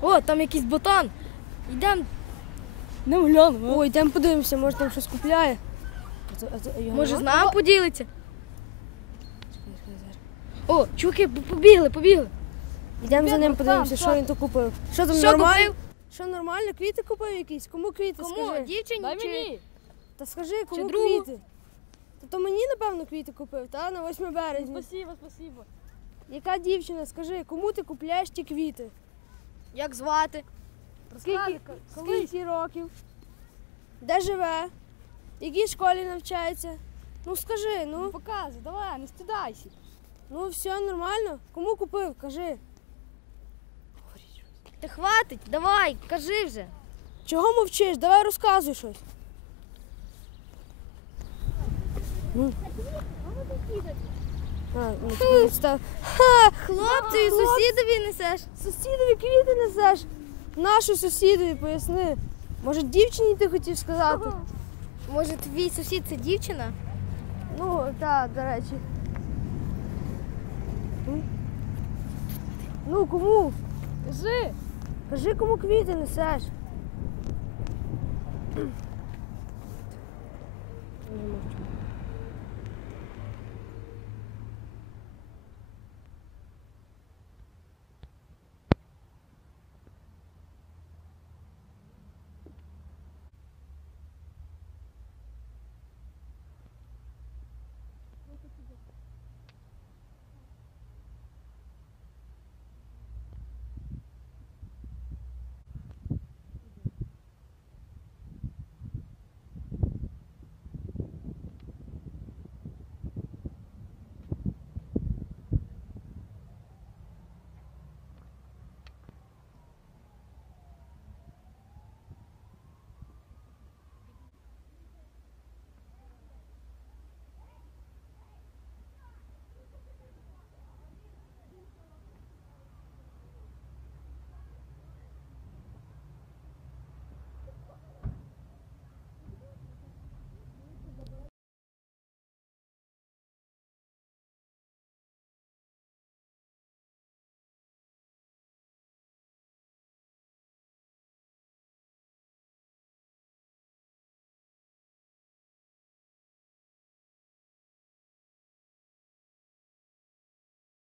О, там якийсь ботан. Йдемо, Не глянемо. О, йдемо подивимося, може там щось купляє. Може з нами поділиться. О, чуваки, побігли, побігли. Йдемо за ним подивимося, що він то купив. Що там Що нормально? купив? Що нормально? Квіти купив якісь? Кому квіти? Кому? Скажи. Дівчині Дай чи... мені. Та скажи, кому другу? квіти? Та то мені, напевно, квіти купив, та? На 8 березня. Спасибо, спасибо. Яка дівчина, скажи, кому ти купляєш ті квіти? Як звати? Скільки, скільки років? Де живе? В якій школі навчається? Ну скажи, Ну ну, показуй, давай, не стидайся. ну все нормально. Кому купив? Кажи. Та хватить, давай, кажи вже. Чого мовчиш? Давай розказуй щось. Ну. А, ну, став- Ха! Хлопцю сусідові несеш. Сусідові квіти несеш. Нашу сусідові поясни. Може, дівчині ти хотів сказати? Може, твій сусід це дівчина? Ну, так, до речі. Ну, кому? Кажи. Кажи, кому квіти несеш. Не.